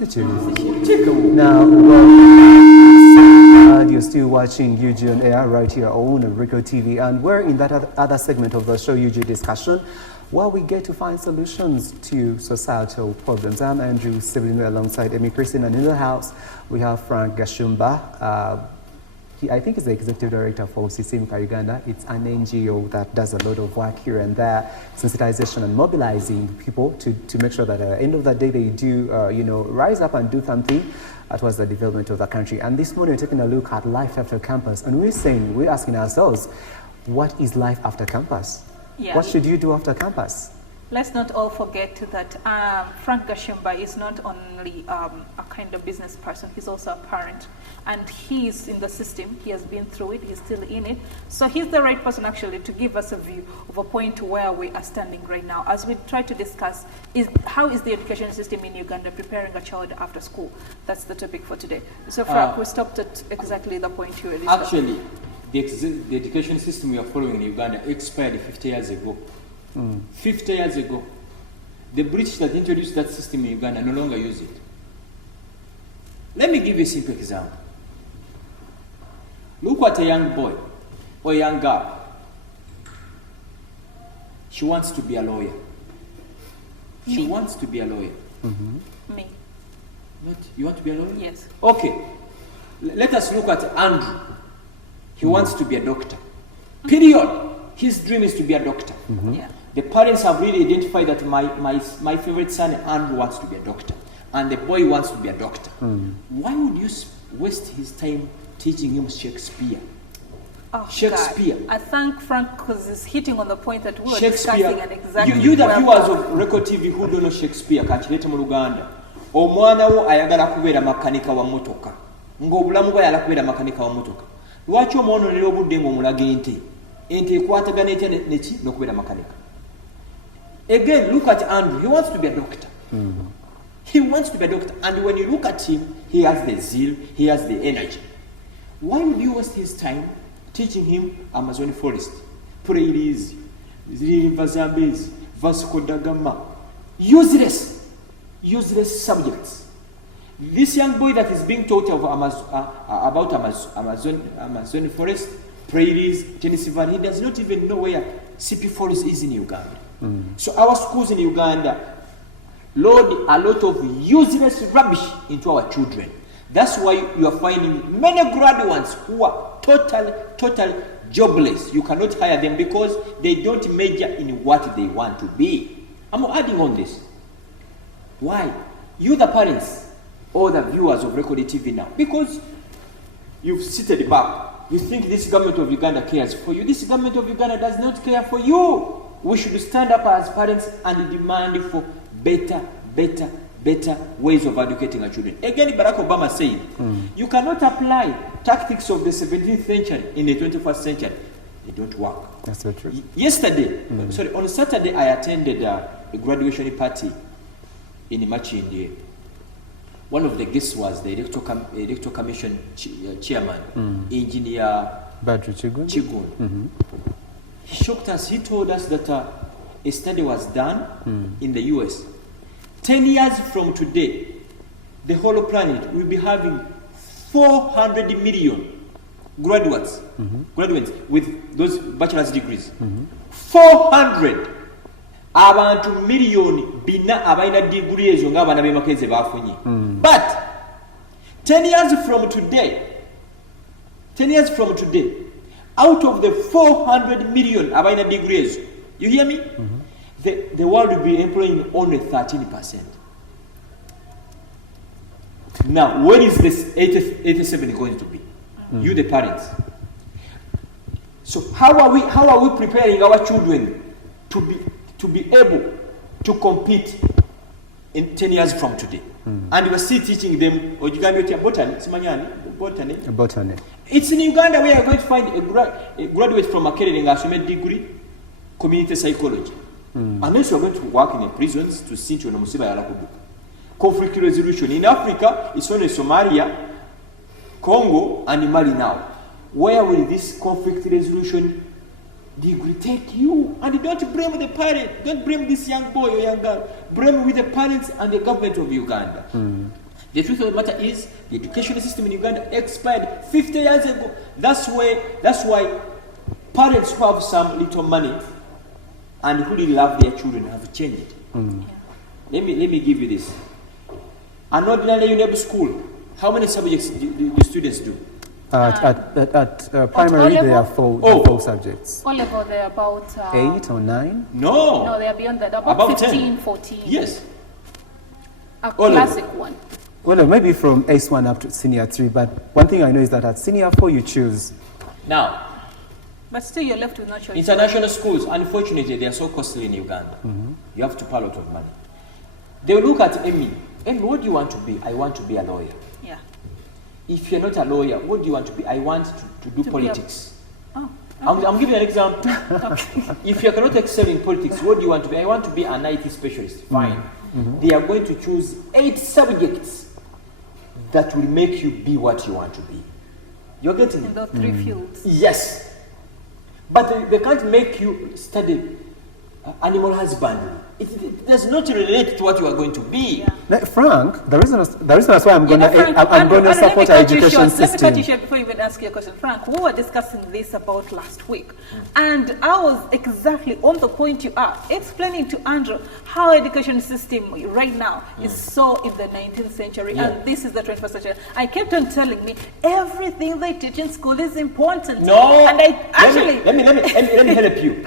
Now, and you're still watching UG on air right here on Rico TV, and we're in that other segment of the show, UG Discussion, where we get to find solutions to societal problems. I'm Andrew Sibley alongside Amy Christine, and in the house we have Frank Gashumba. I think he's the executive director for Sisimka Uganda. It's an NGO that does a lot of work here and there, sensitization and mobilizing people to make sure that at the end of the day they do, rise up and do something towards the development of the country. And this morning we're taking a look at life after campus, and we're asking ourselves, what is life after campus? Yeah. What should you do after campus? Let's not all forget that Frank Gashumba is not only a kind of business person, he's also a parent. And he's in the system, he has been through it, he's still in it. So he's the right person actually to give us a view of a point where we are standing right now. As we try to discuss, how is the education system in Uganda preparing a child after school? That's the topic for today. So Frank, we stopped at exactly the point you were discussing. Actually, the education system we are following in Uganda expired 50 years ago. 50 years ago. The British that introduced that system in Uganda no longer use it. Let me give you a simple example. Look at a young boy or a young girl. She wants to be a lawyer. She wants to be a lawyer. Me. What? You want to be a lawyer? Yes. Okay. Let us look at Andrew. He wants to be a doctor. Period. His dream is to be a doctor. Yeah. The parents have really identified that my favorite son, Andrew, wants to be a doctor. And the boy wants to be a doctor. Why would you waste his time teaching him Shakespeare? Shakespeare. God. I thank Frank because he's hitting on the point that we were discussing and exactly. You the viewers of Record TV who don't know Shakespeare, kanchilete mu Luganda. Omwana wo ayagala kubeera makanika wa motoka. Ng'obulamu bwe ayagala kubeera makanika wa motoka. Lwaki omwonoonera obudde ng'omulaga ente? Ente ekwatagana etya neki n'okubeera makanika. Again, look at Andrew. He wants to be a doctor. He wants to be a doctor. And when you look at him, he has the zeal, he has the energy. Why would you waste his time teaching him Amazon forest, prairies, river Zambezi, Vasco da Gama? Useless subjects. This young boy that is being taught of about Amazon forest, prairies, Tennessee Valley, he does not even know where CP Forest is in Uganda. So our schools in Uganda load a lot of useless rubbish into our children. That's why you are finding many graduates who are total jobless. You cannot hire them because they don't major in what they want to be. I'm adding on this. Why? You the parents or the viewers of Record TV now, because you've seated back. You think this government of Uganda cares for you. This government of Uganda does not care for you. We should stand up as parents and demand for better ways of educating our children. Again, Barack Obama said, you cannot apply tactics of the 17th century in the 21st century. They don't work. That's so true. On Saturday, I attended a graduation party in Machindi. One of the guests was the Electoral Commission chairman, Engineer Badru Chigun. He shocked us. He told us that a study was done in the US. 10 years from today, the whole planet will be having 400 million graduates with those bachelor's degrees. 400 abantu million bina abaina degree ezo nga abana b'emakeze bafunye. But 10 years from today, out of the 400 million abaina degrees, you hear me? The world will be employing only 13%. Now, where is this 87 going to be? You, the parents. So how are we preparing our children to be able to compete in 10 years from today? And we're still teaching them botany. It's in Uganda where you're going to find a graduate from a Assumed degree, community psychology. Unless you're going to work in the prisons to see to conflict resolution. In Africa, it's only Somalia, Congo, and Mali now. Where will this conflict resolution degree take you? And don't blame the parent. Don't blame this young boy or young girl. Blame with the parents and the government of Uganda. The truth of the matter is, the education system in Uganda expired 50 years ago. That's why parents who have some little money and who really love their children have changed. Let me give you this. An ordinary UNEB school, how many subjects do the students do? At primary, there are four subjects. O level, they're about 8 or 9? No, they are beyond that. About 15, 10. 14. Yes. A classic one. Well, maybe from S1 up to senior 3, but one thing I know is that at senior 4 you choose. Now, but still you're left with no choice. International schools, unfortunately, they are so costly in Uganda. You have to pay a lot of money. They will look at Emmy. Emmy, what do you want to be? I want to be a lawyer. Yeah. If you're not a lawyer, what do you want to be? I want to do politics. Oh. I'm giving an example. If you cannot excel in politics, what do you want to be? I want to be an IT specialist. Fine. They are going to choose 8 subjects that will make you be what you want to be. You're getting In those 3 fields. Yes. But they can't make you study animal husbandry. It does not relate to what you are going to be. Yeah. Now, Frank, the reason that's why I'm going to support our education system. Let me cut you short before you even ask your question. Frank, we were discussing this about last week, and I was exactly on the point you are, explaining to Andrew how education system right now is so in the 19th century, and this is the 21st century. I kept on telling me everything they teach in school is important. No, and I actually let me help you.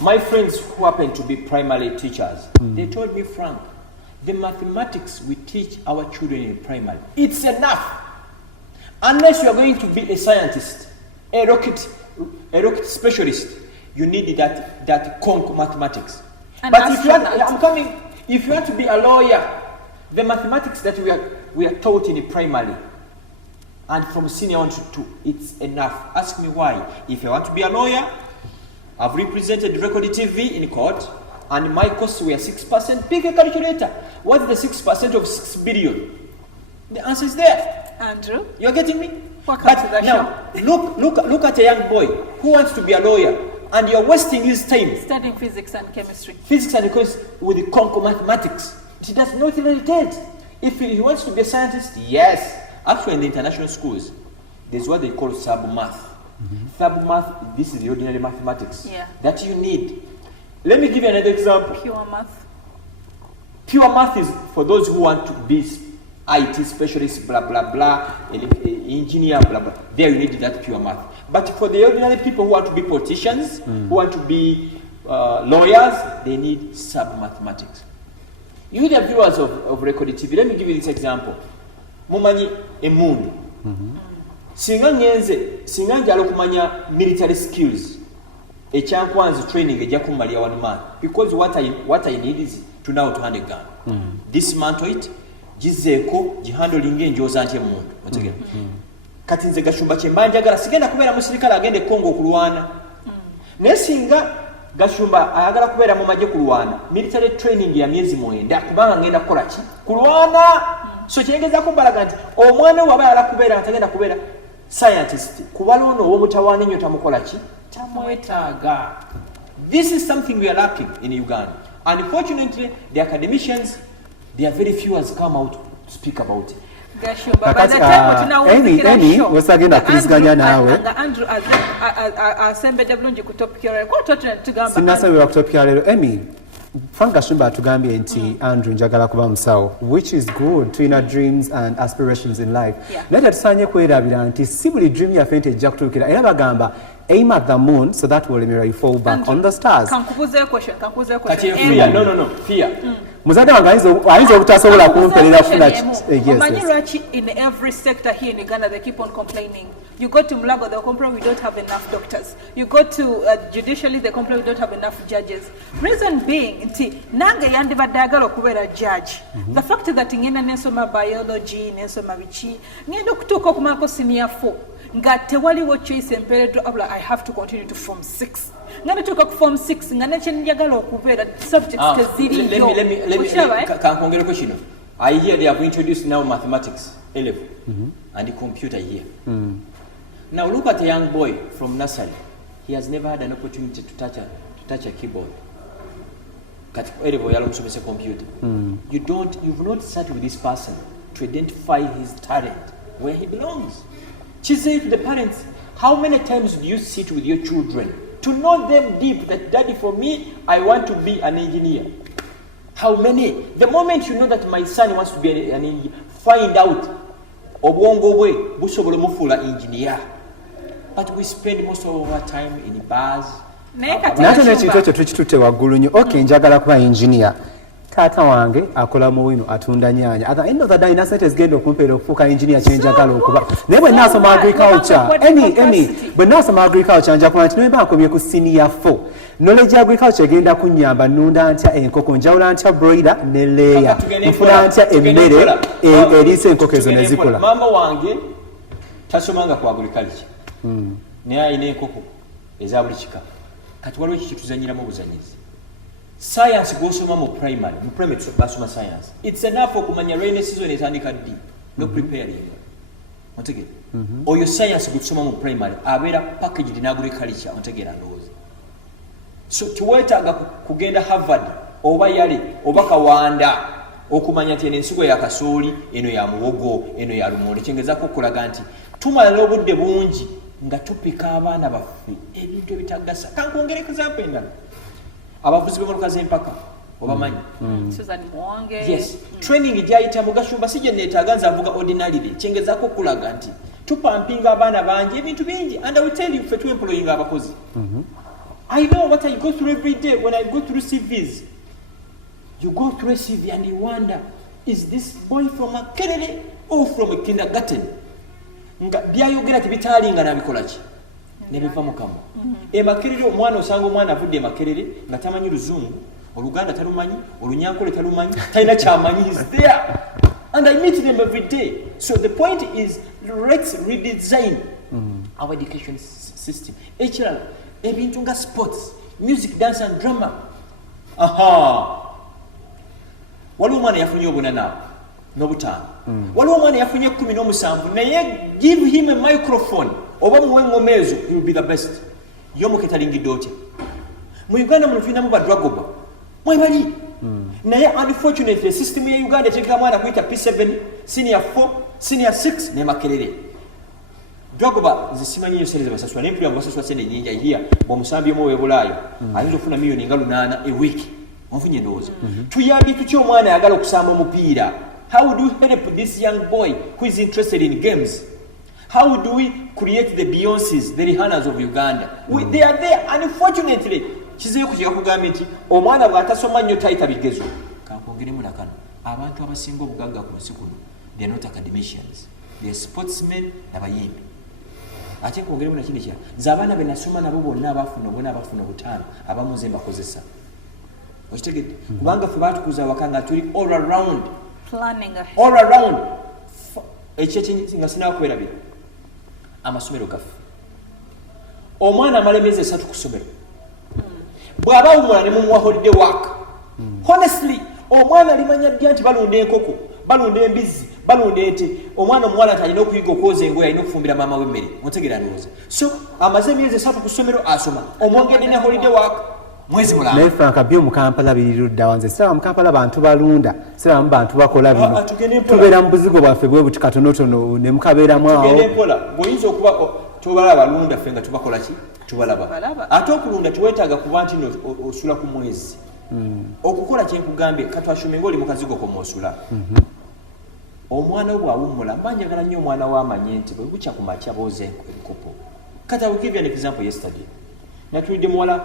My friends who happen to be primary teachers, they told me, Frank, the mathematics we teach our children in primary, it's enough. Unless you are going to be a scientist, a rocket specialist, you need that conk mathematics. And but if you want to be a lawyer, the mathematics that we are taught in primary and from senior 1 to 2, it's enough. Ask me why. If I want to be a lawyer, I've represented Record TV in court, and my costs were 6%. Pick a calculator. What's the 6% of 6 billion? The answer is there. Andrew, You're getting me? welcome to the Now, show. look at a young boy who wants to be a lawyer, and you're wasting his time. Studying physics and chemistry. Physics and chemistry with the conco mathematics. It does not relate. If he wants to be a scientist, yes. Actually, in the international schools, there's what they call sub-math. Sub-math, this is the ordinary mathematics that you need. Let me give you another example. Pure math. Pure math is for those who want to be IT specialists, blah, blah, blah, engineer, blah, blah. There you need that pure math. But for the ordinary people who want to be politicians, who want to be lawyers, they need sub-mathematics. You the viewers of Record TV, let me give you this example. Mumanyi emundu. Singa njala okumanya military skills, ekyankwanzi training ejja kummalira 1 month, because what I need is to know how to handle a gun. Dismantle it, gizeeko, gihandolinga enjooza ntya emundu. Otegera. Kati nze Gashumba kyemba njagala sigenda kubeera musirikale agende Congo okulwana. Naye singa Gashumba ayagala kubeera mu magye kulwana, military training ya myezi 9 kubanga ngenda kukola ki? Kulwana. So kyengezaako mbalaga nti omwana we aba ayagala kubeera atagenda kubeera scientist, kubala ono ow'omutawaana ennyo tamukola ki? Tamwetaaga. This is something we are lacking in Uganda. Unfortunately, the academicians, there are very few has come out to speak about it. Gashumba, by the time tunawulikira show, wesagenda kulisaganya naawe. Andrew asembedde bulungi ku topic yolero. Ko totera tugamba. Sinasabira ku topic yolero. Emmy, Frank Gashumba atugambye nti Andrew njagala kuba musawo, which is good, tulina dreams and aspirations in life. Naye tusaanye kwerabira nti si buli dream yaffe nti ejja kutuukira, era bagamba aim at the moon so that will mirror you fall back on the stars. Kankubuzeeyo question. Kati fear, no, fear. Muzadde wange ayinza obutasobola kumperera kufuna Omanyi lwaki in every sector here in Uganda they keep on complaining. You go to Mulago, they'll complain we don't have enough doctors. You go to judicially, they complain we don't have enough judges. Reason being, nti nange yandibadde ayagala okubeera judge. The fact that ngenda nensoma biology, nensoma biki, ngenda okutuuka okumalako senior 4. Nga tewaliwo choice empeereddwa abula I have to continue to form 6. Ngana tuuka ku form 6 nga nekyenjagala okubeera subjects teziriyo. Can I kino. I hear they have introduced now mathematics A-level and the computer here. Now look at a young boy from nursery. He has never had an opportunity to touch a keyboard. Kati A-level yalo musomesa computer. You've not sat with this person to to identify his talent where he belongs. She said to the parents, how many times do you sit with your children to know them deep that, Daddy, for me, I want to be an engineer? How many? The moment you know that my son wants to be an engineer, find out obwongo bwe busobola mufuula engineer. But we spend most of our time in bars. Nate n'ekintu ekyo tukitutte waggulu nnyo. Okay, njagala kuba engineer. Taata wange akola mu wino atunda nyaanya. At the end of the day, nasente zigenda okumpeera okufuuka engineer kye njagala okuba. Naye bwe nnaasoma agriculture, bwe nnaasoma agriculture nja kuba nti nemba nkomye ku senior 4. Knowledge agriculture egenda kunnyamba nnunda ntya enkoko, njawula ntya broiler ne layer, nfuna ntya emmere eriisa enkoko ezo ne zikola. Maama wange tasomanga ku agriculture. Naye alina enkoko eza buli kika. Kati waliwo ekyo kyetuzanyiramu obuzanyizi. Science gw'osoma mu primary basoma science. It's enough okumanya rainy season etandika ddi no preparing. Ontegera. Oyo science gw'osoma mu primary abeera packaged in agriculture, ontegera ndowooza. So tuweetaaga kugenda Harvard oba Yale oba Kawanda okumanya nti ensigo ya kasooli, eno ya muwogo, eno ya lumonde. Kyengezaako okulaga nti tumala obudde bungi nga tupika abaana baffe ebintu ebitagasa. Kankwongere example endala. Abavuzi b'emmotoka z'empaka obamanyi. Susan Mwange. Yes. Training gyayita mu Gashumba si gye neetaaga nze avuga ordinarily. Kyengezaako okulaga nti tupampinga abaana bangi ebintu bingi, and I will tell you, ffe tu-employinga abakozi. I know what I go through every day when I go through CVs. You go through a CV and you wonder, is this boy from a Kennedy or from a kindergarten? Byayogera tibitaalinga nabikola ki nebiva mu kamwa. Makerere omwana osanga omwana avudde Makerere nga tamanyi Luzungu, Oluganda talumanyi, Olunyankole talumanyi, talina kyamanyi, he's there. And I meet them every day. So the point is, let's redesign our education system. Ekirala, ebintu nga sports, music, dance and drama. Waliwo omwana yafunye obunana n'obutaano. Waliwo omwana yafunye 17 naye give him a microphone oba muwe ngoma ezo, he will be the best. Yomoke talingidde otya. Mu Uganda mulufinamu ba Dragoba mwebali. Naye unfortunately system ya Uganda eteeka mwana kuyita P7, senior 4, senior 6 ne Makerere. Dragoba nze simanyi nnyo sente ze basasula, naye mpulira basasula sente nnyingi. Here bw'omusambye mu w'ebulaayo ayinza okufuna miliyoni nga 8 a week. Onfunye ndowooza. Tuyambye tutya omwana ayagala okusamba omupiira? How do we help this young boy who is interested in games? How do we create the Beyoncés, the Rihannas of Uganda? They are there. Unfortunately, kizeyo kujja kugambye nti omwana bw'atasoma nnyo tayita bigezo. Kankwongeremu nakano. Abantu abasinga obugagga ku nsi kuno, they are not academicians. They are sportsmen n'abayimbi. Ate nkwongeremu na kindi kya. Nze abaana be nasoma nabo bonna abafuna obutaano abamu nze mbakozesa. Okitegedde? Kubanga ffe baatukuza awaka nga tuli all around. Planning ahead. All around. Ekyo nga sinakwerabira. Amasomero gaffe. Omwana amala emyezi 3 ku ssomero. Bw'aba awummula ne mumuwa holiday work. Honestly, omwana alimanya ddi nti balunda enkoko, balunda embizzi, balunda ente. Omwana omuwala nti alina okuyiga okwoza engoye, alina okufumbira maama w'emmere. Mutegeera ndowooza. So amaze emyezi 3 ku ssomero asoma. Omwongedde ne holiday work. Mwezi mulamba. Naye Franka byo mu Kampala birirudda wanze. Siraba mu Kampala bantu balunda, siraba mu bantu bakola bino. Tubeera mu buzigo bwaffe bwe buti katonotono ne mukabeeramu awo. Tugende mpola. Bw'oyinza okuba tubalaba balunda ffe nga tubakola ki? Tubalaba. Ate okulunda tuweetaaga kuba nti osula ku mwezi. Okukola kyenkugambye katwashume ng'oli mu kazigo komwosula. Omwana bw'awummula mbanjagala nnyo omwana w'amanye nti bwe bukya ku makya booza enkopo. Kati I will give you an example yesterday. Natulidde muwala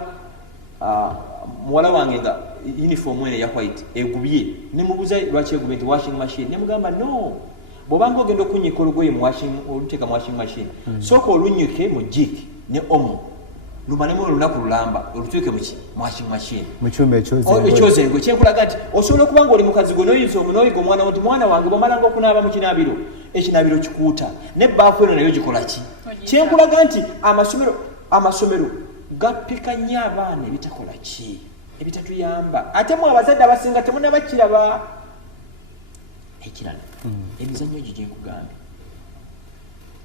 wange nga uniform ene ya white egubye ne mubuza lwaki egubye nti washing machine, ne mugamba no, bw'obanga ogenda okunyika olugoye oluteeka mu washing machine sooka olunyike mu jik ne omo lumalemu olunaku lulamba olutuuke mu washing machine mu kyuma ekyoza engoye. Kyenkulaga nti osobola okuba nga oli mu kazigo n'oyiga omwana wo nti mwana wange bw'omalanga okunaaba mu kinaabiro ekinaabiro kikuuta n'ebbaafu eno nayo gikola ki? Kyenkulaga nti amasomero gapika nnyo abaana ebitakola ki, ebitatuyamba. Ate mu abazadde abasinga temunabakiraba. Ekirala emizannyo egyo gye nkugambye,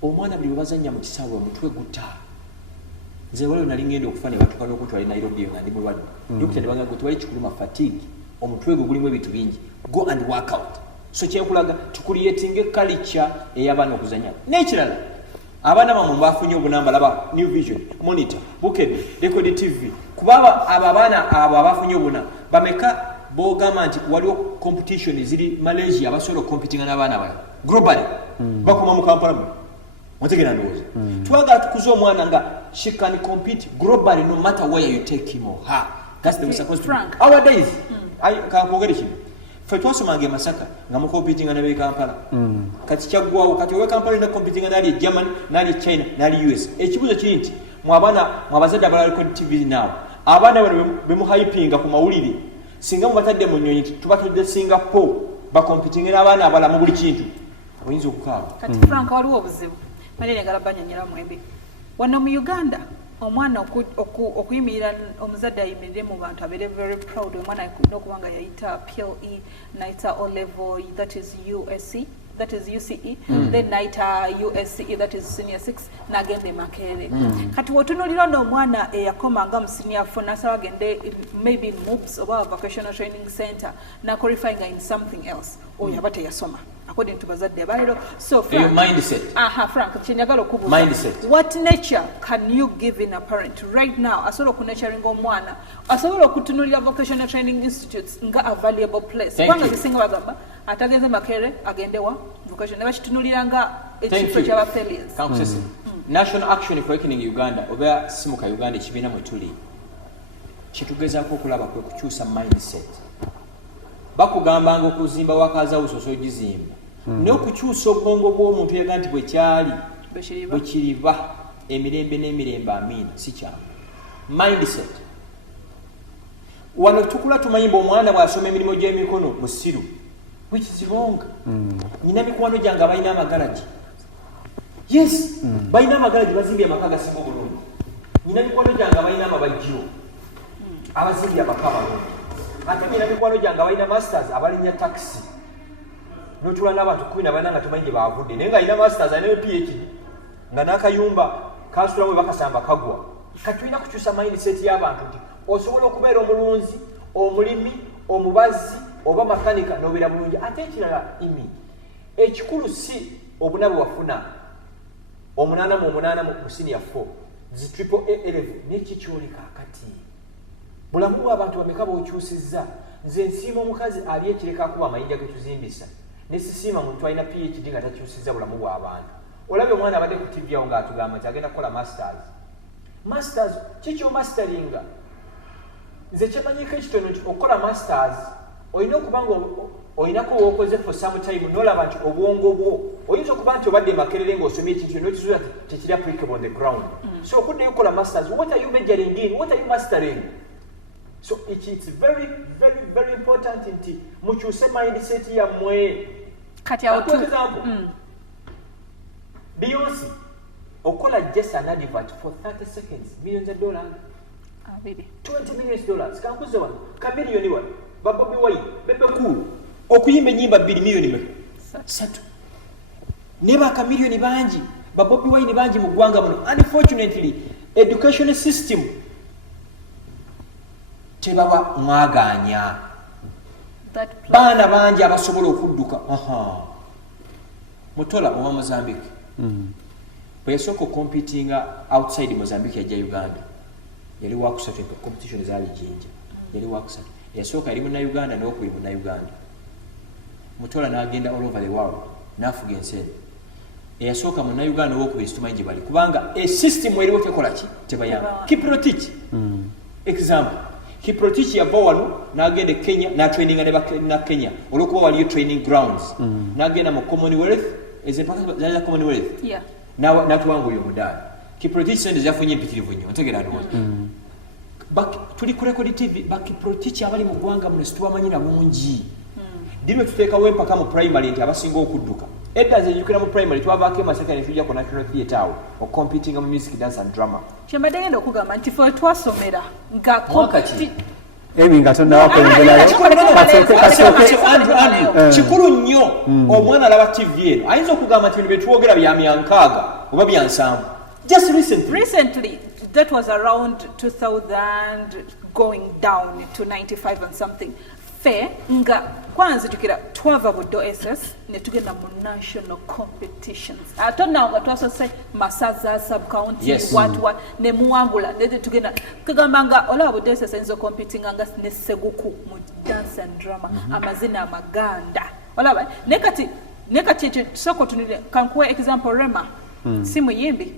omwana buli bwe bazannya mu kisaawe omutwe guta. Nze waliwo nali ngenda okufa ne batuka n'okutwala Nairobi nga ndi mulwadde. Dokita ne bagamba nti wali kikuluma fatigue, omutwe gwe gulimu ebintu bingi, go and work out. so kyenkulaga tukuliyetinga culture ey'abaana okuzanya n'ekirala abaana bamwe bafunye obunamba laba New Vision Monitor Bukedde Record TV kuba abo abaana abo abafunye obuna bameka bogamba nti waliwo competition ziri Malaysia abasobola okompitinga n'abaana bala globally bakoma mu Kampala mutegera ndowooza twagala tukuze omwana nga she can compete globally no matter where you take him or her. That's the way supposed to be. Nowadays, kakwogere kino ffe twasomanga Masaka nga mukompitinga n'ab'e Kampala kati kyaggwawo kati ow'e Kampala na kompitinga n'ali e Germany n'ali e China n'ali US. Ekibuuzo kiri nti mu abazadde abala Record TV naawe abaana bano bemuhypinga ku mawulire singa mubatadde mu nnyonyi tuba tudde Singapore bakompitinga n'abaana abala mu buli kintu oyinza okukaaba. Kati Frank waliwo obuzibu manene galabanyanyira mwembi wano mu Uganda omwana okuyimirira omuzadde ayimirire mu bantu abeere very proud omwana n'okuba nga yayita PLE naita O level that is USC that is UCE then naita USCE that is senior 6 nagende Makerere kati wotunulira n'omwana eyakomanga mu senior 4 nasaba agende maybe MOOCs oba vocational training center na qualifying in something else oyo aba teyasoma according to bazadde abalero. So Frank, mindset. Frank, kinyagalo kubuza. Mindset. What nature can you give in a parent right now? Asobola kunurturing omwana. Asobola okutunulira vocational training institutes nga a valuable place. Kwanga zisinga bagamba atagenze Makerere agende wa vocational bakitunulira nga ekifo ky'aba failures. National Action for Awakening Uganda oba simuka Uganda ekibiina mwe tuli kitugezaako okulaba kwe kukyusa mindset. Bakugambanga okuzimba wakazawuso sogizimba n'okukyusa obwongo bw'omuntu yaga nti bwe kiriba emirembe n'emirembe amiina si kyangu. Mindset wano tukula tumayimba omwana bw'asoma emirimu gy'emikono musiru which is wrong. Nina mikwano gyange abalina amagalagi yes balina amagalagi bazimbye amaka gasinga obulungi. Nina mikwano gyange abalina amabajjiro abazimbye amaka amalungi ate mina mikwano gyange abalina masters abalinya taxi n'otula n'abantu 14 nga tumanyi gye baavudde naye nga alina masters alina PhD nga n'akayumba kasulamu bakasamba kagwa. Kati tulina kukyusa mindset y'abantu nti osobola okubeera omulunzi omulimi omubazi oba makanika n'obeera bulungi. Ate ekirala ekikulu si obuna bwe wafuna 88 mu senior 4 zi triple A level n'eki kyoleka akati bulamu bw'abantu bameka bw'okyusizza. Nze nsiima omukazi ali ekireka akuba amayinja ge tuzimbisa ne sisiima muntu alina PhD nga takyusizza bulamu bw'abantu. Olabye omwana abadde ku TV awo ng'atugamba nti agenda kukola masters kikyo masteringa. Nze kyemanyiko ekitono nti okukola masters olina okuba nga olinako w'okoze for some time n'olaba nti obwongo bwo oyinza okuba nti obadde Makerere ng'osomye ekintu n'okizuula nti tekiri applicable on the ground. So okuddeyo okukola masters, what are you majoring in? What are you mastering? So it's very, very, very important nti mukyuse mindset yammwe. Kati awo for example, Beyonce okola just an advert for 30 seconds, millions of dollars. $20 million. Kankuze wano, kamiliyoni wano. Babobi Wine, Bebe Cool. Okuyimba ennyimba 2 miliyoni satu. Neba kamiliyoni bangi. Babobi Wine bangi mu ggwanga muno. Unfortunately, education system tebaba mwaganya. Baana bangi abasobola okudduka. Mutola mu Mozambique. Bwe yasooka competinga outside Mozambique yajja Uganda. Yali wakusatu competition ezaali jinja. Yali wakusatu. Yasooka yali munna Uganda n'okuli munna Uganda. Mutola n'agenda all over the world. N'afuga ensi. Eyasooka munna Uganda n'okubiri situmanyi gye bali. Kubanga a system eriwo tekola ki? Tebayamba. Kiprotich. Example. Kiprotich yava wano n'agenda Kenya n'atraininga na Kenya. Olwokuba waliyo training grounds. N'agenda mu Commonwealth. Ezempaka Commonwealth. Yeah. N'atuwangulira omudaala. Kiprotich sente zafunye empitirivu nnyo. Otegeera ndowooza. Tuli ku Record TV bakiprotich abali mu ggwanga muno situbamanyira mungi. Dino tuteekawo empaka mu primary nti abasinga okudduka. Edda ze yukira mu primary twavaako emasaka ne tujja ku National Theatre awo ocompeting mu music, dance and drama. Kyembadde ngenda okugamba nti ffe twasomera nga nga tonnawakwongerayo kikulu nnyo omwana alaba TV eno ayinza okugamba nti bino bye twogera bya 600 oba bya 7. Just recently that was around 2000 going down to 95 and something. Fair nga kwanza tukira twava buddo SS ne tugenda mu national competitions ate nawo nga twasose masaza sub county what ne muwangula ne tugenda kugamba nga olaba buddo SS enzo competing nga ne seguku mu dance and drama amazina amaganda olaba nekati ekyo soko tunile kankuwa example Rema simu yimbi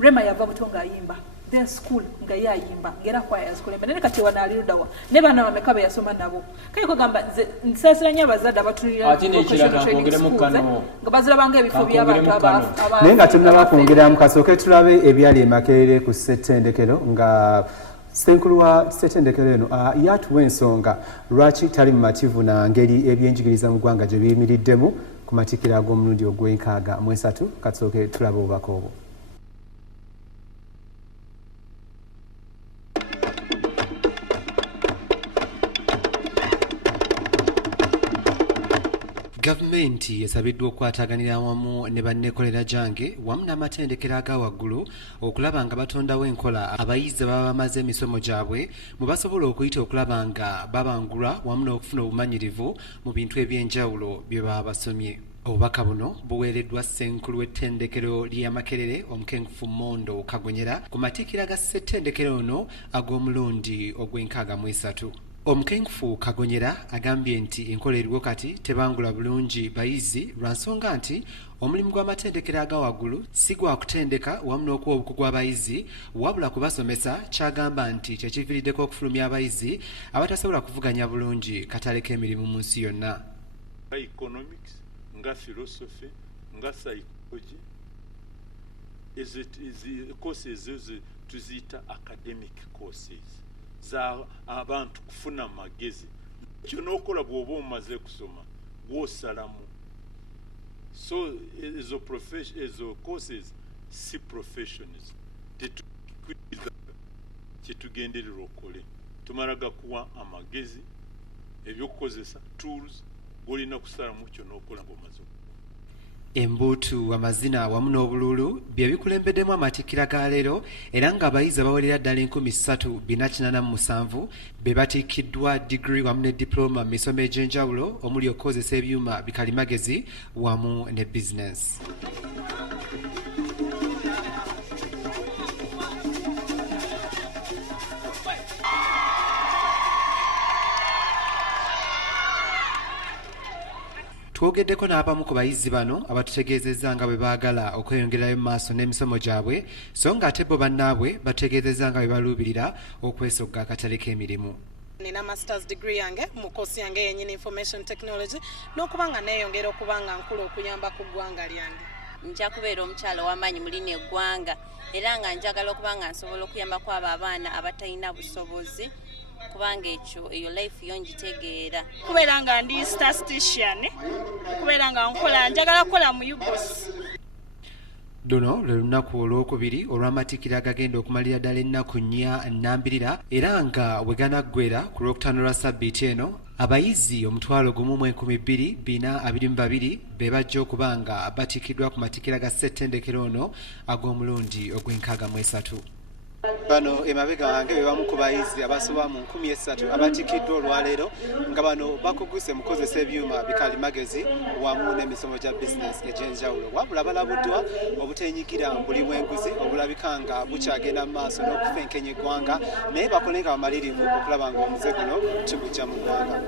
Rema yava butonga ayimba their school nga yayimba ngera kwa ya school mbere kati wanalirudawa ne bana bamekabe yasoma nabo kai ko gamba nsasira nya bazada batulira nga bazira bange ebifo by'abantu aba nenga tunaba kwongera mukasoke tulabe ebyali emakerere ku setendekero nga Senkulu wa setendekero eno yatuwa ensonga lwaki tali mumativu na ngeri ebyenjigiriza mu ggwanga gye biyimiriddemu ku matikira ag'omulundi ogw'enkaaga mu esatu kasooke tulabe obubaka obwo. Gavumenti esabiddwa okwataganira awamu ne bannekolera jange wamu n'amatendekero aga waggulu okulaba nga batondawo enkola abayizi baba bamaze emisomo gyabwe mwe basobola okuyita okulaba nga babangulwa wamu n'okufuna obumanyirivu mu bintu eby'enjawulo bye baba basomye. Obubaka buno buweereddwa Ssenkulu w'ettendekero ly'e Makerere omukenkufu Mondo Kagonyera ku matikkira ga ssettendekero ono ag'omulundi ogw'enkaaga mu esatu. Omukenkufu Kagonyera agambye nti enkola eriwo kati tebangula bulungi bayizi lwa nsonga nti omulimu gw'amatendekero aga waggulu si gwa kutendeka wamu n'okuwa obukugu abayizi wabula kubasomesa kyagamba nti kyekiviiriddeko okufulumya abayizi abatasobola kuvuganya bulungi katale k'emirimu mu nsi yonna. Economics nga philosophy nga psychology courses ezo tuziyita academic courses za abantu kufuna magezi kyo n'okola bw'oba omaze kusoma gw'osalamu so ezo courses si professions kyetugenderera okole tumala gakuwa amagezi ebyokukozesa tools golina kusalamu kyo n'okola bw'omaze. Embuutu amazina wamu n'obululu bye bikulembeddemu amatikkira ga leero era ng'abayizi abawerera ddala 3,487 be batikkiddwa digiri wamu ne diploma mu misomo egy'enjawulo omuli okukozesa ebyuma bikalimagezi wamu ne bizinensi. Twogeddeko n'abamu ku bayizi bano abatutegeezezza nga bwe baagala okweyongerayo mu maaso n'emisomo gyabwe so ng'ate bo bannaabwe batutegeezezza nga bwe baluubirira okwesogga akatale k'emirimu. Nina masters degree yange mu koosi yange yennyini information technology n'okuba nga neeyongera okuba nga nkula okuyamba ku ggwanga lyange. Nja kubeera omukyalo w'amaanyi mu lino eggwanga era nga njagala okuba nga nsobola okuyambako abo abaana abatalina busobozi kubanga ekyo eyo life yongitegeera. Kubeera nga ndi statistician, kubeera nga njagala kukola mu UBOS. Luno lwe lunaku olwokubiri olw'amatikkira agagenda okumalira ddala ennaku 4 nnambirira era nga bwe ganaggwera ku lwokutaano lwa sabbiiti eno abayizi 1,222 be bajja okuba nga batikkiddwa ku matikkira ga ssettendekero ono ag'omulundi ogw'enkaaga mu esatu. Bano emabega wange be bamu ku bayizi abasoba mu 3,000 abatikkiddwa olwaleero nga bano bakuguse mu kukozesa ebyuma bikalimagezi wamu n'emisomo gya bizinensi egy'enjawulo wabula balabuddwa obuteenyigira mu buli bw'enguzi obulabika nga bukyagenda mu maaso n'okufenkenya eggwanga naye bakole nga bamalirivu okulaba nga omuze guno tugujja mu ggwanga.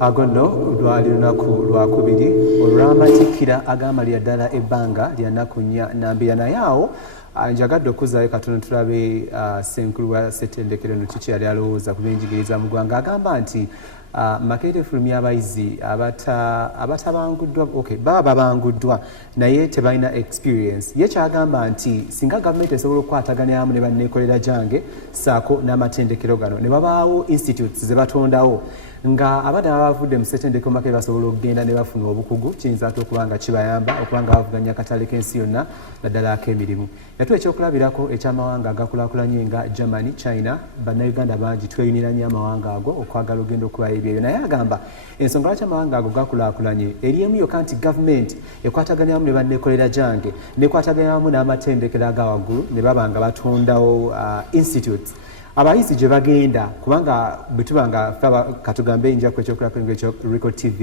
Ago nno lwali lunaku lwakubiri olw'amatikkira agamalira ddala ebbanga lya nnaku 4 nnambira naye awo njagadde okuzaayo katono tulabe Ssenkulu wa ssettendekero no kiki yali alowooza ku byenjigiriza mu ggwanga agamba nti Makerere efulumya abayizi abatabanguddwa baba babanguddwa naye tebalina experience ye kyagamba nti singa gavumenti esobola okukwataganya amu ne banneekolera jange saako n'amatendekero gano ne babaawo institutes ze batondawo nga abadde abavudde mu ssettendekero Makerere basobola okugenda ne bafuna obukugu kiyinza ate okuba nga kibayamba okuba nga bavuganya akatale k'ensi yonna naddala ak'emirimu. Yatuwa ekyokulabirako eky'amawanga agakulaakulanye nga Germany, China, bannayuganda bangi tweyunira nnyo amawanga ago okwagala ogenda okubayo ebyeyo naye agamba ensonga lwaki amawanga ago gakulaakulanye eri emu yokka nti gavumenti ekwataganyamu ne banneekolera jange nekwataganyamu n'amatendekero aga waggulu ne baba nga batondawo institutes abayizi gye bagenda kubanga bwe tuba nga katugambe enjaku ekyokulapinga ekyo Record TV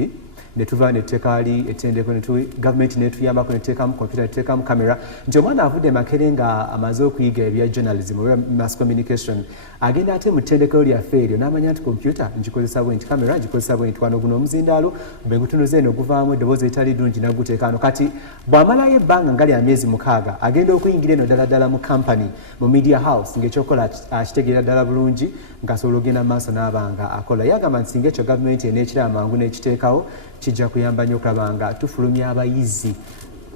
ne tuva ne tuteeka ali ettendeko gavumenti netuyambako netuteekamu computer netuteekamu kamera nti omwana avudde Makerere nga amaze okuyiga ebya journalism oba mass communication agenda ate mu ttendeko lyaffe eryo n'amanya nti computer ngikozesa bwenti kamera ngikozesa bwenti wano guno omuzindaalo bwe gutunuza eno guvaamu eddoboozi etali ddungi naguteeka ano kati bw'amalayo ebbanga nga lya myezi 6 agenda okuyingira eno ddala mu company mu media house ng'ekyokola akitegeera ddala bulungi ng'asobola ogenda maaso n'abanga akola yagamba nti singa ekyo gavumenti eneekira amangu n'ekiteekawo kijja kuyamba nnyo okulaba nga tufulumya abayizi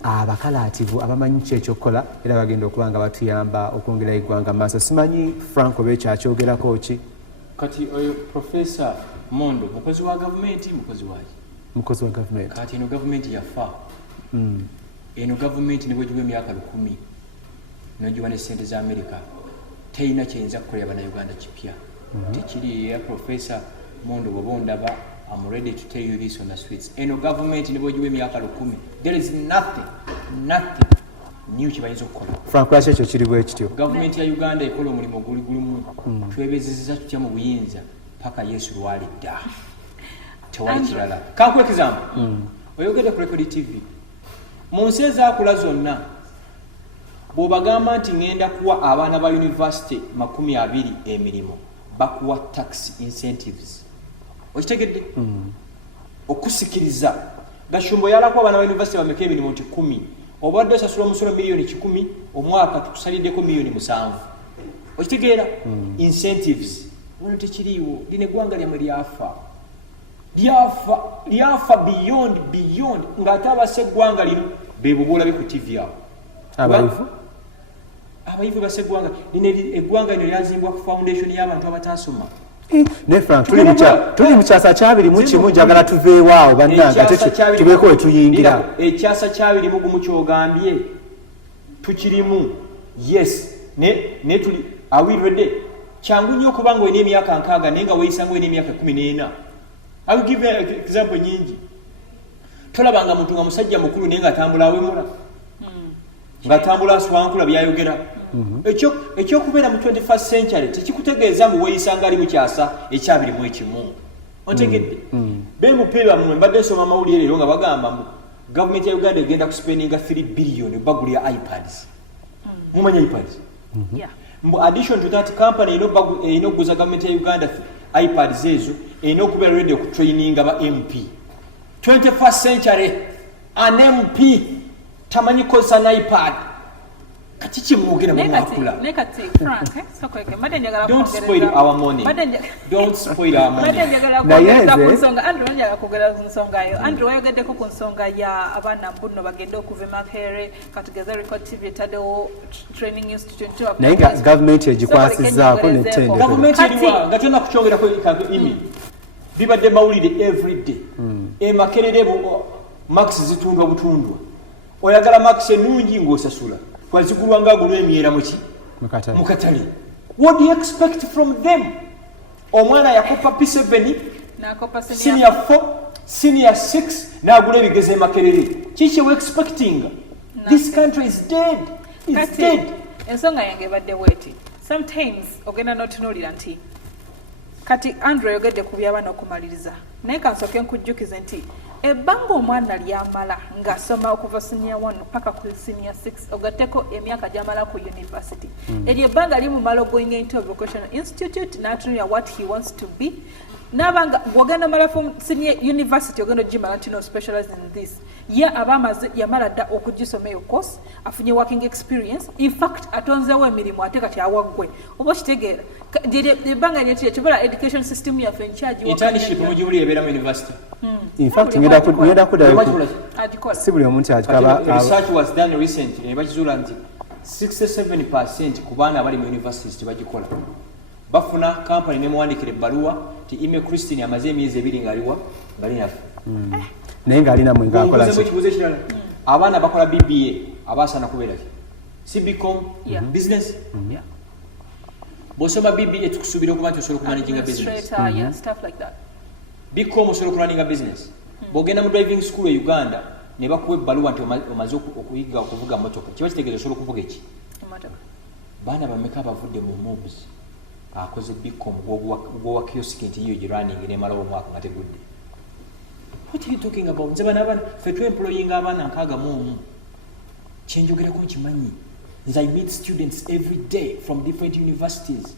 abakalaativu abamanyi ki ekyokukola era bagenda okuba nga batuyamba okwongera eggwanga mu maaso simanyi Frank oba ekyo akyogerako ki kati oyo Professor Mondo mukozi wa gavumenti mukozi wa gavumenti kati eno gavumenti yafa eno gavumenti ne bwegiwa emyaka 10 nogiwa ne ssente za America teyina kyeyinza kukolera bannayuganda kipya tekiri ya Professor Mondo bw'ondaba I'm ready to tell you this on the streets. Eno government ne bwegiwa emyaka 10 there is nothing new kibayinza okukola. Frank lwaki ekyo kiri bwe kityo gavumenti ya Uganda ekola omulimu gulimu twebezezeza tutya mu buyinza paka Yesu lwalidda tewali kirala kanku example oyogedde ku Record TV mu nsi ezaakula zonna bw'obagamba nti ngenda kuwa abaana ba university 20 emirimu bakuwa tax incentives okitegedde okusikiriza Gashumba yalako abaana ba university bameka emirimu 10 obadde osasula omusolo milioni 10 omwaka tukusaliddeko milioni 7 okitegeera incentives wano tekiriiwo lino eggwanga lyamwe lyafa beyond ng'ate abassa eggwanga lino bebubuulabe ku TV awo abayivu bassa eggwanga lino eggwanga lino lyazimbwa ku foundation y'abantu abataasoma ne Frank tuli mu kyasa kyabiri mu kimu njagala tuveewaawo bannanga tubeeko we tuyingira ekyasa kyabiri mu gumu kyogambye tukirimu yes ne tuli awirwedde kyangu nnyo okuba nga olina emyaka 6 naye nga weeyisa nga olina emyaka 14 I will give an example nyingi tolabanga muntu nga musajja mukulu naye nga atambula awemula nga atambula aswankula byayogera ekyokubeera mu 21st century tekikutegeeza mu weeyisanga ali mu kyasa ekyabiri mu ekimu otegedde bemupeeba mmwe mbadde nsoma amawulire leero nga bagamba mu gavumenti ya Uganda egenda kuspendinga 3 billion bagulira iPads mumanya iPads mu addition to that company eno okuguza gavumenti ya Uganda iPads ezo eno okubeera ready okutraininga ba MP 21st century an MP tamanyi kozesa na iPad kati kimwogera mu mwakula don't spoil our money don't spoil our money Andrew wayogeddeko ku nsonga ya abaana mbuno bagenda okuva Makerere kategeza Record TV etaddewo training institute naye nga gavumenti egikwasizzaako n'ettendeko gavumenti eriwa nga tyonna kukyongerako imi bibadde mawulire every day Makerere max zitundwa butundwa oyagala max ennungi ng'osasula twazigulwa nga agulwa emyera muki mukatale what do you expect from them omwana yakopa P7 senior 4 senior 6 n'agula ebigeze Makerere kiki we expecting this country is dead it's dead ensonga yange badde weti sometimes ogenda n'otunuulira nti kati Andrew yogedde ku by'abaana okumaliriza naye kansooke nkujjukize nti ebbanga omwana lyamala ng'asoma okuva senior 1 paka ku senior 6 ogatteko emyaka gy'amala ku university eryo ebbanga limumala going into a vocational institute n'atunulira what he wants to be n'abanga bw'ogenda mala from senior university ogenda ogimala nti no specialize in this ye aba amaze yamala dda okugisoma eyo course afunye working experience in fact atonzeewo emirimu ate kati awaggwe oba okitegeera ebbanga lyetyo kibala education system yaffe nkyagi internship mugiwuli ebeera mu university in fact ngenda kudayo si buli omuntu akikaba research was done recently ne bakizuula nti 67% ku baana abali mu universities tebagikola bafuna company nemuwandikira ebbaluwa ti ime Christine amaze emyezi 2 ng'aliwa ngali naffe naye ng'alina mwe ng'akola ekibuuzo ekirala abaana bakola BBA abaasana kubeera CBCom business bw'osoma BBA tukusuubira okuba nti osobola okumanaginga business BCom osobola okulaninga business bw'ogenda mu driving school e Uganda ne bakuwa ebbaluwa nti omaze okuyiga okuvuga motoka kiba kitegeeza osobola okuvuga eki baana bameka abavudde mu mobs akoze bicom gwowa kiosk nti iyo girunning nemalawo omwaka nga tegudde. What are you talking about? Nze bana abana ffe twemploying abaana nkaaga mu omu kyenjogerako nkimanyi. Nze I meet students every day from different universities.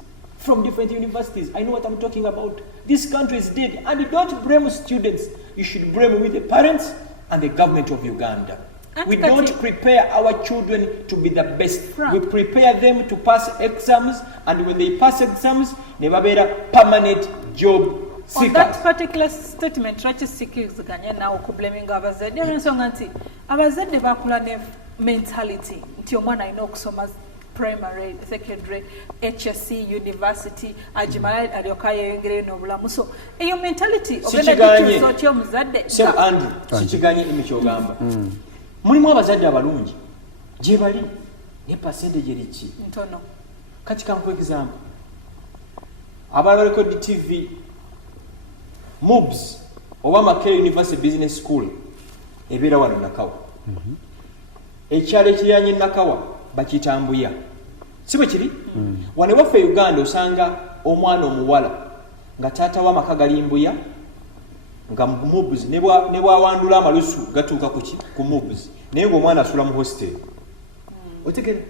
I know what I'm talking about. This country is dead, and you don't blame students. You should blame with the parents and the government of Uganda. We don't prepare our children to be the best. We prepare them to pass exams, and when they pass exams, they have a permanent job seekers. On that particular statement, Rachi Sikis Ganya now blaming Abazade, and so on. Abazade Bakula mentality. Tiomana I know so much. Primary, secondary, HSC, university, Ajimala, Adiokaye, Engre, Nobulamu. So, your mentality, Andrew, Sichigani, Imichogamba. Mulimu abazadde abalungi gye bali ne percentage erichi ntono. Kati for example, abaliko TV, MUBS, oba Makerere University Business School, ebeera wano Nakawa. Ekyalo ekiranye Nakawa bakitambuya. Si bwe kiri? Wano waffe Uganda osanga omwana omuwala nga taata wa maka galimbuya nga MUBS ne bwawandula amalusu gatuuka ku MUBS naye ng'omwana asula mu hostel. Otegere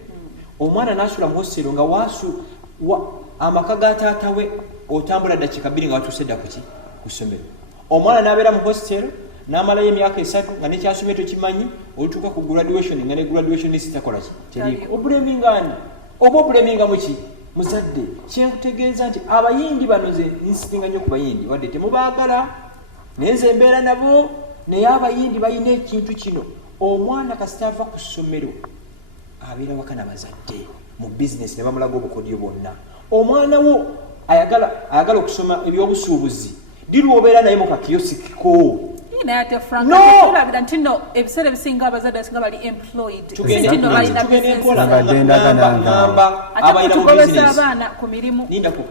omwana n'asula mu hostel nga amaka ga taata we otambula dakiika 2 nga watuuse dda ku ssomero. Omwana n'abeera mu hostel n'amalayo emyaka 3 nga nekyasomye tokimanyi, olutuuka ku graduation nga ne graduation list takola ki teriiko. Obuleminga ani? Oba obuleminga muki? Muzadde kyenkutegeeza nti abayindi bano nze nsitinga nnyo ku bayindi wadde temubaagala naye nze mbeera nabo, naye abayindi balina ekintu kino. Omwana kasita ava ku ssomero abeera waka n'abazadde mu business ne bamulaga obukodyo bwonna. Omwana wo ayagala okusoma ebyobusuubuzi diri obeera naye mu kakiosikiko. Ntino ebiseera ebisinga abazadde asinga bali employed. Tugenda abaana ku mirimu. Nindako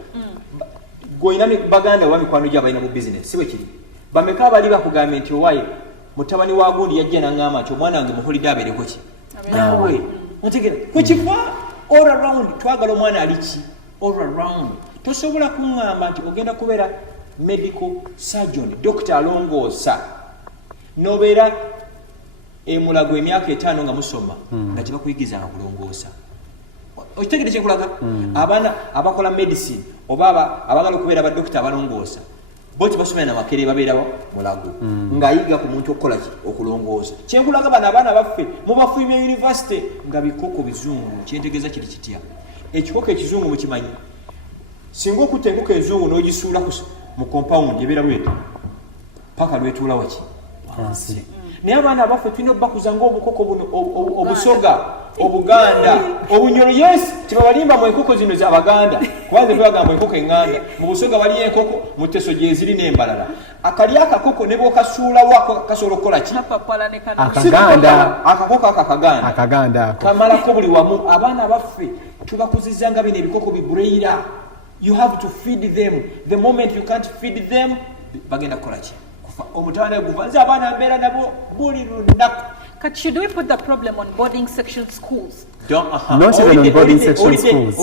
goyina baganda oba mikwano gy'abalina mu business si bwe kiri. Bameka abali bakugambye nti owaye mutabani wa gundi yajja n'angamba nti omwana wange muholide abeereko ki naawe ontegera kwekiva all around. Twagala omwana aliki all around. Tosobola kuŋŋamba nti ogenda kubeera medical surgeon, Dr. alongoosa nobeera emulago emyaka 5 nga musoma nga tebakuyigiza nga kulongoosa. Okitegere kyenkulaga? Abaana abakola medicine oba abagala okubeera badokita abalongoosa bo tebasomera na Makerere babeerawo mulago ng'ayiga ku muntu okukola ki okulongoosa. Kyenkulaga bano abaana baffe mubafulumya university nga bikoko bizungu. Kyentegeeza kiri kitya? Ekikoko ekizungu mukimanyi? Singa okutta enkoko enzungu n'ogisuula mu compound ebeera bweta paka lwetuula waki wansi. Naye abaana abaffe tulina obbakuza ng'obukoko buno obusoga Obuganda obunyolo. Yes, tebabalimba mu enkoko zino z'Abaganda kubanze bagamba enkoko eŋŋanda. Mu busoga waliyo enkoko mu Teso gye ziri n'embalala. Akali akakoko ne bw'okasuulawo kasobola okukola ki? Akakoko akaganda kamalako buli wamu. Abaana abaffe tubakuzizza nga bino ebikoko bibureira. You have to feed them. The moment you can't feed them, bagenda kukola ki? Omutanda guva. Nze abaana mbeera nabo buli lunaku. Should we put the problem on boarding section schools? Not even on boarding section schools.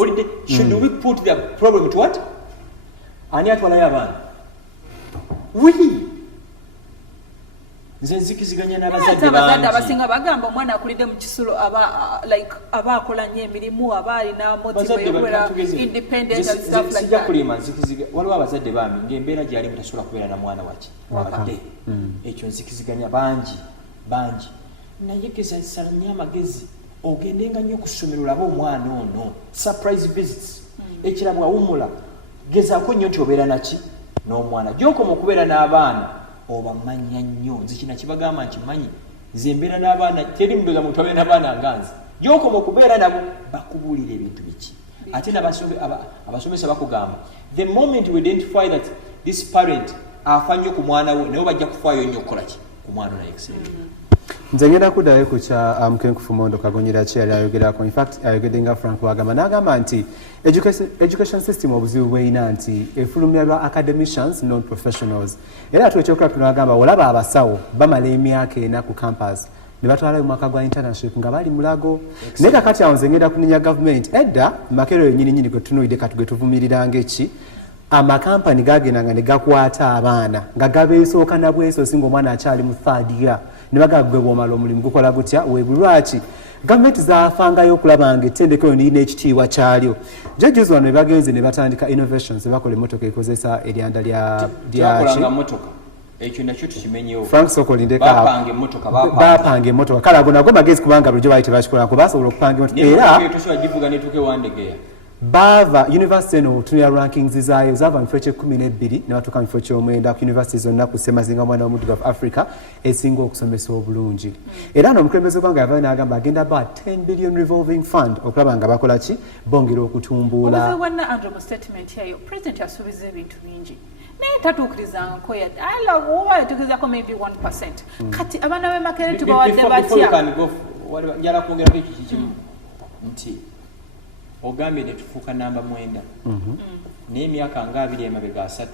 Should we put the problem to what? Ani atwalayo abaana? We. Nze nzikiziganya n'abazadde bangi. Abasinga bagamba omwana akulidde mu kisulo aba akola nnyo emirimu aba alina motive y'okubeera independent and stuff like that. Sijja kulima nzikiziga. Waliwo abazadde bami ng'embeera gy'ali mutasobola kubeera na mwana waki abadde. Ekyo nzikiziganya bangi. Naye gezesa nnyo amagezi ogendenga nnyo ku ssomero olaba omwana ono. Surprise visits. Ekirabwa awummula. Gezaako nnyo nti obeera naki n'omwana. Gy'okoma okubeera n'abaana obamanya nnyo. Nze kina kibagamba nti manyi nze mbeera n'abaana teri mudoza muntu abeera n'abaana nga nze. Gy'okoma okubeera nabo bakubuulira ebintu biki. Ate abasomesa bakugamba the moment we identify that this parent afa nnyo ku mwana we nabo bajja kufaayo nnyo okukola ki ku mwana na excellent. Nze ngenda kuddayo ku kya Mkenkufumondo Kagonyera kye yali ayogerako. In fact ayogedde nga Frank Wagamba n'agamba nti education system obuzibu bweyina nti efulumya lwa academicians non-professionals. Era atuwe ekyokulaba tunagamba olaba abasawo bamala emyaka 4 ku campus ne batwalayo mwaka gwa internship nga bali mulago naye kakati awo nze ngenda kunenya gavumenti edda Makerere nyini gwe tunuulidde kati gwe tuvumiriranga eki amakampani gagendanga ne gakwata abaana nga gabeesooka na bwesosi ng'omwana akyali mu third year ne bagamba gwe bw'omala omulimu gukola gutya weebulwaki gavumenti zaafangayo okulaba nga ettendekero nirina ekitiibwa kyalyo jajjuzi wano ne bagenze ne batandika innovations bakola emmotoka ekozesa eryanda lyaki ekyo nakyo tukimenyewo Frank Sokoli ndeka bapanga emmotoka kale ago nago magezi kubanga bulijjo baali tebakikola nko basobola okupanga emmotoka era tosobola givuga netuuka ewandegeya bava university eno tunira rankings zaayo zaava mu kifo kye12 ne batuuka mu kifo ky'omwenda ku university zonna ku Semazinga mwana w'omuddugavu Africa esinga okusomesa obulungi era n'omukulembeze gwanga yavayo n'agamba agenda ba 10 billion revolving fund okulaba nga bakola ki bongera okutumbuula wonna Andrew mu statement yayo president yasuubiza ebintu bingi naye tatuukirizanga nkoya oba yatuukirizako maybe 1% kati abaana b'e Makerere tubawadde batya njala kwongerako ekiki kimu nti ogambye ne tufuuka namba 9 naye emyaka nga 2 emabega 3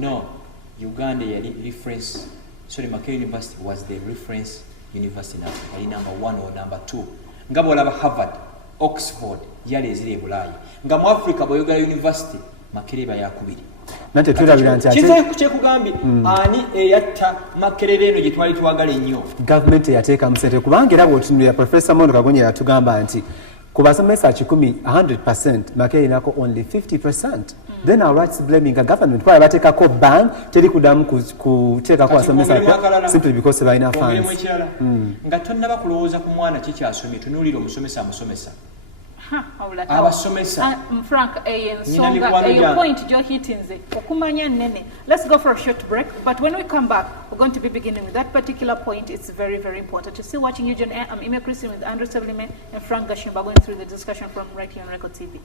no Uganda yali reference sorry Makerere University was the reference university in Africa yali number 1 or number 2 nga bwolaba Harvard Oxford yali eziri e Bulaayi nga mu Africa bw'oyogera university Makerere bayakubiri nate tulabira nti kyekugambye ani eyatta Makerere eno gye twali twagala ennyo gavumenti yateeka mu ssente kubanga era bw'otunulira Professor Mondo Kagonye yatugamba nti ku basomesa 100% Makerere inako only 50%. Then our rights blaming a government kwa bateekako ban teri kudamu kuteekako basomesa simply because balina funds nga tonnaba kulowooza ku mwana kikyasomye tunuulira omusomesa amusomesa abasomesa Frank ensonga eyo point gyo hitinze okumanya nene. Let's go for a short break, but when we come back we're going to be beginning with that particular point. It's very, very important. You're still watching Eugene Air. I'm Ime Christine with Andrew Sebliman and Frank Gashumba going through the discussion from right here on Record TV.